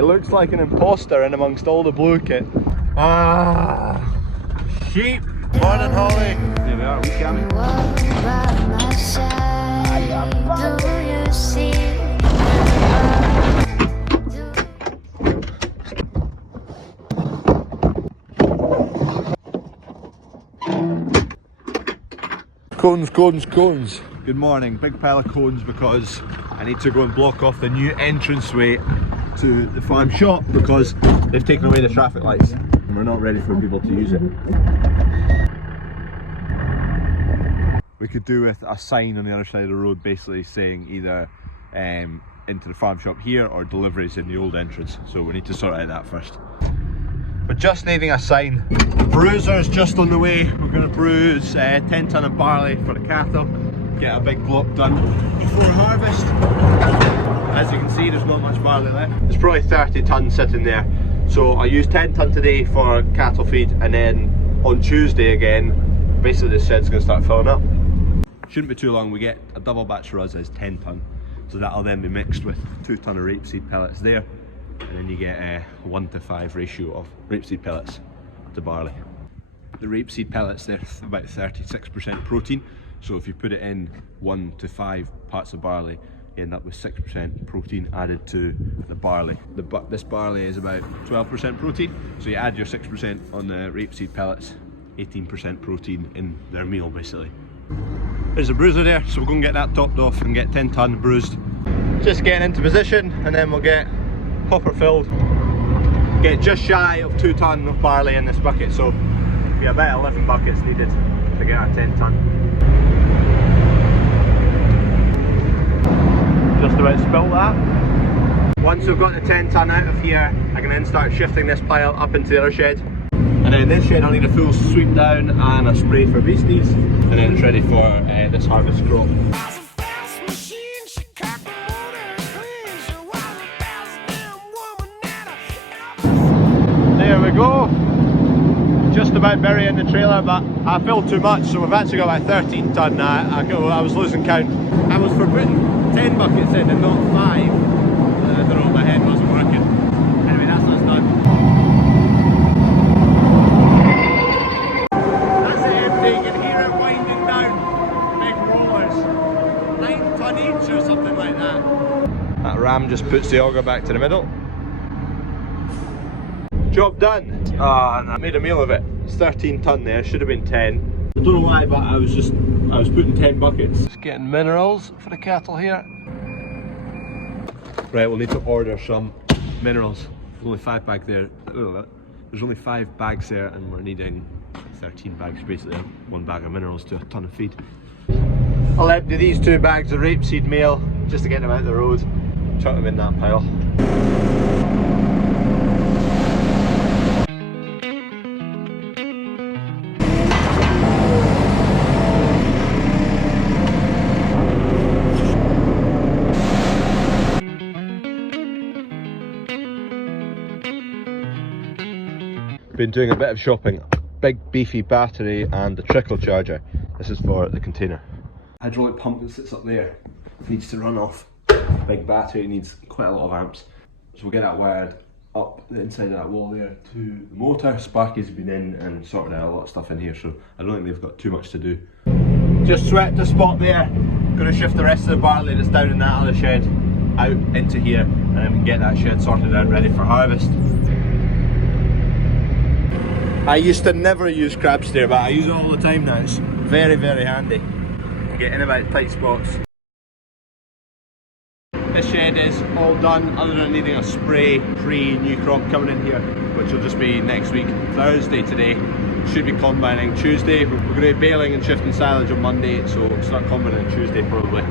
It looks like an imposter in amongst all the blue kit. Ah, sheep. Morning, Holly. Here we are, we coming. Cones, cones, cones. Good morning. Big pile of cones because I need to go and block off the new entranceway to the farm shop because they've taken away the traffic lights and we're not ready for people to use it. We could do with a sign on the other side of the road basically saying either into the farm shop here or deliveries in the old entrance, so we need to sort out that first. We're just needing a sign. Bruiser's just on the way. We're going to bruise 10 tonne of barley for the cattle, get a big block done before harvest. As you can see, there's not much barley left. There's probably 30 tonne sitting there, so I use 10 tonne today for cattle feed, and then on Tuesday again basically the shed's going to start filling up. Shouldn't be too long. We get a double batch for us as 10 tonne, so that'll then be mixed with 2 tonne of rapeseed pellets there, and then you get a 1:5 ratio of rapeseed pellets to barley. The rapeseed pellets, they're about 36% protein, so if you put it in 1 to 5 parts of barley, you end up with 6% protein added to the barley. This barley is about 12% protein, so you add your 6% on the rapeseed pellets, 18% protein in their meal basically. There's a bruiser there, so we'll go and get that topped off and get 10 tonne bruised. Just getting into position, and then we'll get hopper filled. Get just shy of 2 tonne of barley in this bucket, so be about 11 buckets needed to get our 10 tonne. Just about spilled that. Once we've got the 10 tonne out of here, I can then start shifting this pile up into the other shed. And then this shed I'll need a full sweep down and a spray for beasties, and then it's ready for this harvest crop. There we go. Just about burying the trailer, but I filled too much, so we've actually got about 13 tonne now. I was losing count. I was for putting 10 buckets in and not 5. I don't know, my head wasn't working. Anyway, that's us done. That's it empty. You can hear it winding down. Big rollers. 9 tonne each or something like that. That ram just puts the auger back to the middle. Job done. I made a meal of it. It's 13 tonne there, should have been 10. I don't know why, but I was putting 10 buckets. Just getting minerals for the cattle here. Right, we'll need to order some minerals. There's only 5 bags there. There's only 5 bags there, and we're needing 13 bags, basically 1 bag of minerals to a tonne of feed. I'll empty these 2 bags of rapeseed meal just to get them out of the road. Chuck them in that pile. Been doing a bit of shopping. Big beefy battery and the trickle charger. This is for the container. Hydraulic pump that sits up there needs to run off. Big battery needs quite a lot of amps, so we'll get that wired up the inside of that wall there to the motor. Sparky's been in and sorted out a lot of stuff in here, so I don't think they've got too much to do. Just swept the spot there. Gonna shift the rest of the barley that's down in that other shed out into here, and then we can get that shed sorted out ready for harvest. I used to never use crab steer, but I use it all the time now. It's very, very handy. Get in about tight spots. This shed is all done, other than needing a spray pre-new crop coming in here, which will just be next week. Thursday today. Should be combining Tuesday. We're going to be baling and shifting silage on Monday, so we'll start combining Tuesday probably.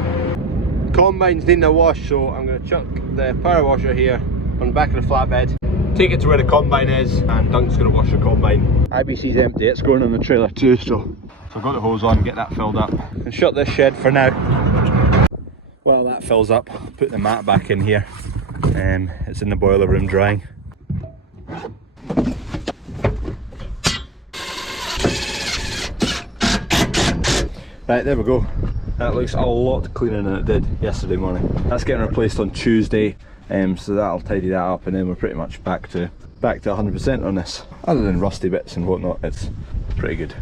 Combine's needing a wash, so I'm going to chuck the power washer here on the back of the flatbed. Take it to where the combine is, and Dunk's going to wash the combine. IBC's empty, it's going on the trailer too, so I've got the hose on, get that filled up. And shut this shed for now. While that fills up, put the mat back in here. It's in the boiler room drying. Right, there we go. That looks a lot cleaner than it did yesterday morning. That's getting replaced on Tuesday. So that'll tidy that up, and then we're pretty much back to 100% on this. Other than rusty bits and whatnot, it's pretty good.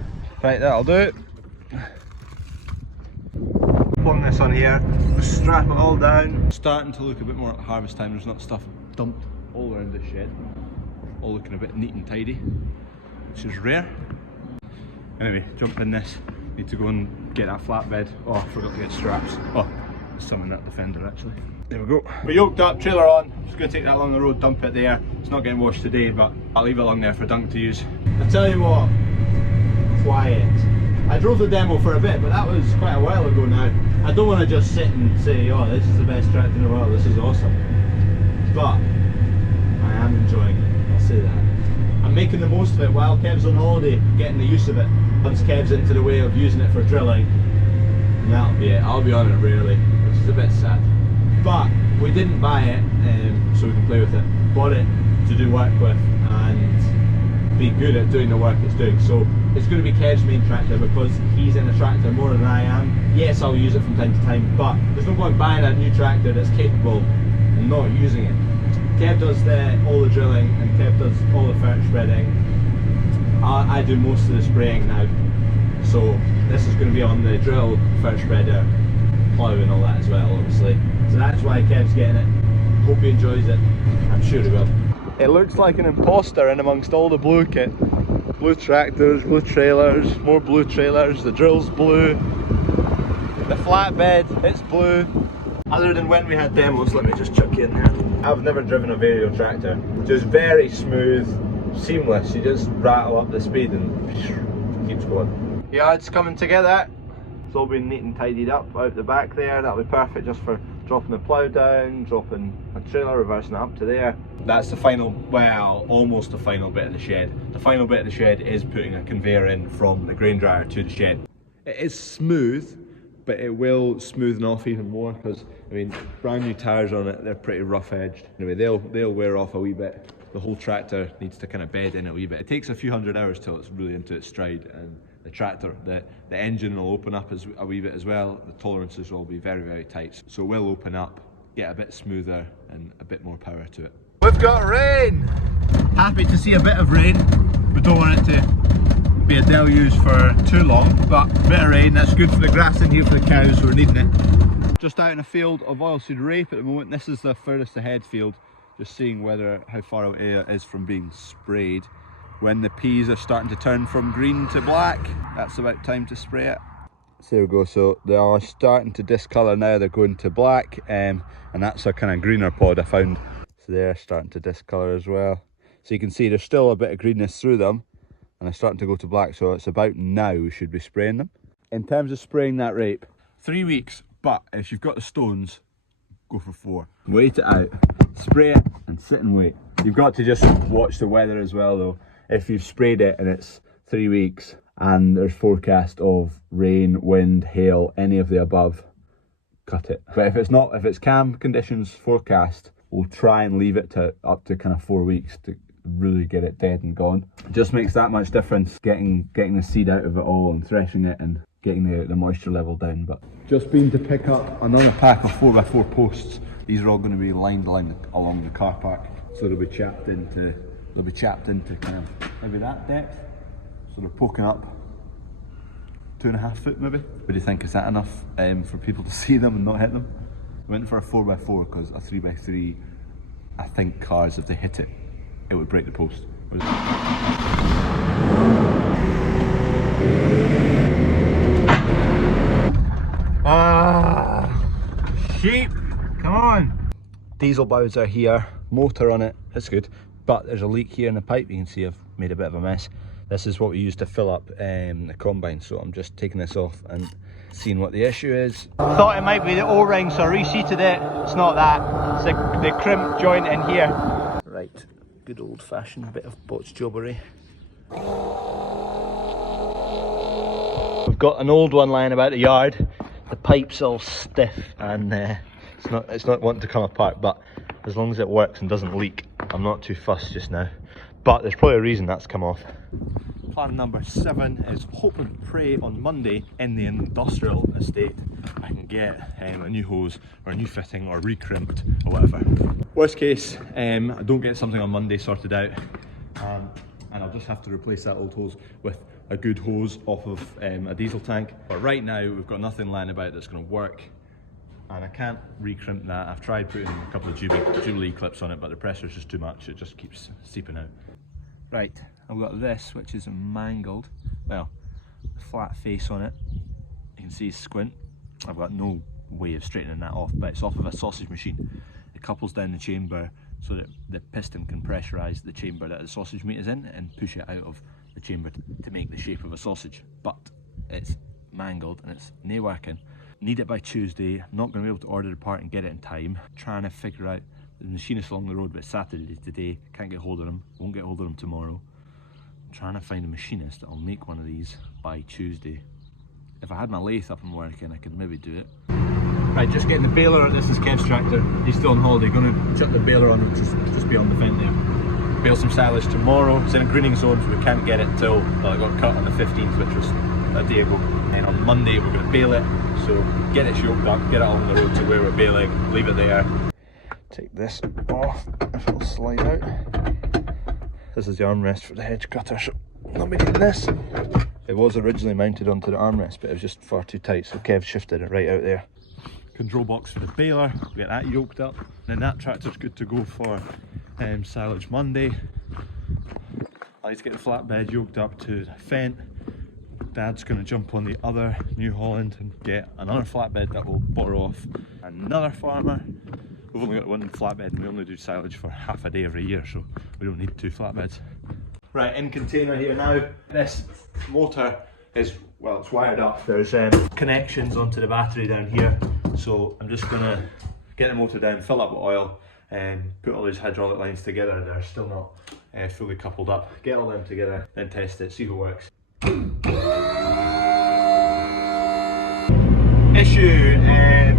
Right, that'll do it. Plug this on here, strap it all down. Starting to look a bit more at harvest time. There's not stuff dumped all around this shed. All looking a bit neat and tidy, which is rare. Anyway, jump in this. Need to go and get that flatbed. Oh, I forgot to get straps. Oh, there's some in that Defender actually. There we go. We're yoked up, trailer on. Just going to take that along the road, dump it there. It's not getting washed today, but I'll leave it along there for Dunk to use. I tell you what, quiet. I drove the demo for a bit, but that was quite a while ago now. I don't want to just sit and say, oh, this is the best tractor in the world, this is awesome. But I am enjoying it, I'll say that. I'm making the most of it while Kev's on holiday, getting the use of it. Once Kev's into the way of using it for drilling, and that'll be it. I'll be on it rarely, which is a bit sad. But we didn't buy it so we can play with it. Bought it to do work with and be good at doing the work it's doing. So it's going to be Kev's main tractor because he's in the tractor more than I am. Yes, I'll use it from time to time, but there's no point buying a new tractor that's capable and not using it. Kev does all the drilling and Kev does all the ferret spreading. I do most of the spraying now. So this is going to be on the drill, ferret spreader, plough and all that as well, obviously. So that's why Kev's getting it. Hope he enjoys it. I'm sure he will. It looks like an Imposter in amongst all the blue kit. Blue tractors, blue trailers, more blue trailers, the drill's blue, the flatbed, it's blue. Other than when we had demos, let me just chuck you in there. I've never driven a varial tractor. Just very smooth, seamless. You just rattle up the speed and keeps going. Yard's coming together. It's all been neat and tidied up out the back there. That'll be perfect just for dropping the plough down, dropping a trailer, reversing it up to there. That's the final, well, almost the final bit of the shed. The final bit of the shed is putting a conveyor in from the grain dryer to the shed. It is smooth, but it will smoothen off even more because, I mean, brand new tyres on it, they're pretty rough edged. Anyway, they'll wear off a wee bit. The whole tractor needs to kind of bed in a wee bit. It takes a few hundred hours till it's really into its stride, and the tractor, the engine will open up a wee bit as well. The tolerances will be very, very tight. So it will open up, get a bit smoother and a bit more power to it. We've got rain! Happy to see a bit of rain. We don't want it to be a deluge for too long, but a bit of rain, that's good for the grass in here for the cows who are needing it. Just out in a field of oilseed rape at the moment. This is the furthest ahead field. Just seeing how far away it is from being sprayed. When the peas are starting to turn from green to black, that's about time to spray it. So there we go, so they are starting to discolour now, they're going to black, and that's a kind of greener pod I found. So they're starting to discolour as well. So you can see there's still a bit of greenness through them, and they're starting to go to black, so it's about now we should be spraying them. In terms of spraying that rape, 3 weeks, but if you've got the stones, go for 4. Wait it out, spray it and sit and wait. You've got to just watch the weather as well though. If you've sprayed it and it's 3 weeks and there's forecast of rain, wind, hail, any of the above, cut it. But if it's not, if it's calm conditions forecast, we'll try and leave it to up to kind of 4 weeks to really get it dead and gone. It just makes that much difference getting the seed out of it all and threshing it and getting the moisture level down. But just been to pick up another pack of 4x4 posts. These are all going to be lined along the car park, so they'll be chapped into kind of maybe that depth. So they're poking up 2.5 foot maybe. What do you think, is that enough for people to see them and not hit them? I went for a 4x4 because a 3x3, I think cars, if they hit it, it would break the post. Sheep, come on! Diesel bows are here, motor on it, that's good. But there's a leak here in the pipe. You can see I've made a bit of a mess. This is what we use to fill up the combine, so I'm just taking this off and seeing what the issue is. Thought it might be the O-ring, so I reseated it. It's not that, it's the crimp joint in here. Right, good old fashioned bit of botch jobbery. We've got an old one lying about the yard. The pipe's all stiff and it's not wanting to come apart, but as long as it works and doesn't leak, I'm not too fussed just now. But there's probably a reason that's come off. plan number 7 is hope and pray on Monday in the industrial estate I can get a new hose or a new fitting or re-crimped or whatever. Worst case, I don't get something on Monday sorted out, and I'll just have to replace that old hose with a good hose off of a diesel tank. But right now we've got nothing lying about that's going to work, and I can't re-crimp that. I've tried putting a couple of Jubilee clips on it, but the pressure's just too much, it just keeps seeping out. Right, I've got this which is mangled, well, a flat face on it, you can see squint. I've got no way of straightening that off, but it's off of a sausage machine. It couples down the chamber so that the piston can pressurise the chamber that the sausage meat is in and push it out of the chamber to make the shape of a sausage. But it's mangled and it's nae working. Need it by Tuesday. Not going to be able to order the part and get it in time. Trying to figure out the machinist along the road, but it's Saturday today. Can't get hold of him. Won't get hold of him tomorrow. I'm trying to find a machinist that'll make one of these by Tuesday. If I had my lathe up and working, I could maybe do it. Right, just getting the baler. This is Kev's tractor. He's still on holiday. Going to chuck the baler on, just beyond the Fendt there. Bale some silage tomorrow. It's in a greening zone, so we can't get it till, well, it got cut on the 15th, which was a day ago. And on Monday we're going to bale it. So get it yoked up, get it on the road to where we're baling, leave it there. Take this off, if it'll slide out. This is the armrest for the hedge cutter, so I'll be doing this. It was originally mounted onto the armrest, but it was just far too tight, so Kev shifted it right out there. Control box for the baler, get that yoked up. Then that tractor's good to go for silage Monday. I need to get the flatbed yoked up to the Fendt. Dad's going to jump on the other New Holland and get another flatbed that will butter off another farmer. We've only got one flatbed and we only do silage for half a day every year, so we don't need 2 flatbeds. Right, in container here now. This motor is, well, it's wired up. There's connections onto the battery down here, so I'm just going to get the motor down, fill up with oil, and put all these hydraulic lines together. They're still not fully coupled up. Get all them together, then test it, see if it works. Issue,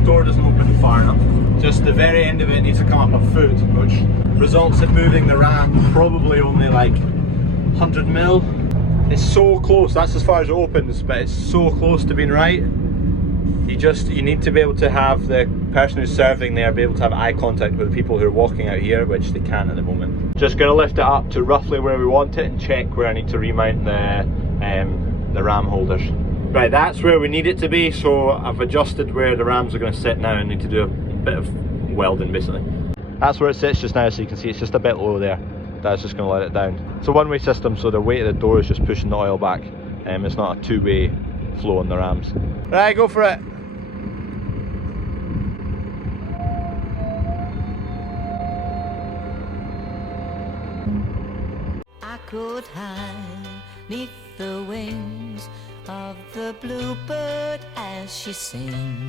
door doesn't open far enough. Just the very end of it needs to come up a foot, which results in moving the ram probably only like 100 mil. It's so close, that's as far as it opens, but it's so close to being right. You need to be able to have the person who's serving there be able to have eye contact with the people who are walking out here, which they can't at the moment. Just going to lift it up to roughly where we want it and check where I need to remount the ram holders. Right, that's where we need it to be, so I've adjusted where the rams are going to sit now and need to do a bit of welding basically. That's where it sits just now, so you can see it's just a bit low there. That's just going to let it down. It's a one-way system, so the weight of the door is just pushing the oil back. It's not a two-way flow on the rams. Right, go for it. I could hide 'neath the wings of the bluebird as she sings.